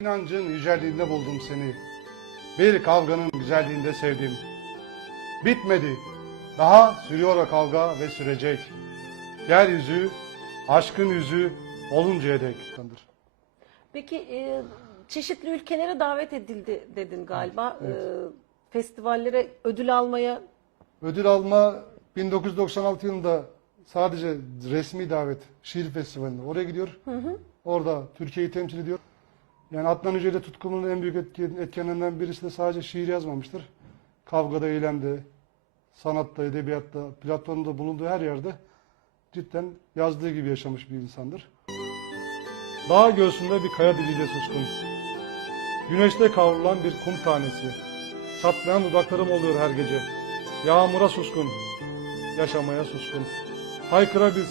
İnancın yücelliğinde buldum seni. Bir kavganın güzelliğinde sevdim. Bitmedi. Daha sürüyor o kavga ve sürecek. Yeryüzü, aşkın yüzü oluncaya dek. Peki e, çeşitli ülkelere davet edildi dedin galiba. E, festivallere ödül almaya Ödül alma 1996 yılında sadece resmi davet şiir festivalinde. Oraya gidiyor. Orada Türkiye'yi temsil ediyor. Yani Adnan Yücel'e tutkumunun en büyük etken- etkenlerinden birisi de sadece şiir yazmamıştır. Kavgada, eylemde, sanatta, edebiyatta, Platon'un da bulunduğu her yerde cidden yazdığı gibi yaşamış bir insandır. Dağ göğsünde bir kaya diliyle suskun. Güneşte kavrulan bir kum tanesi. Çatlayan dudaklarım oluyor her gece. Yağmura suskun, yaşamaya suskun. Haykırabilsem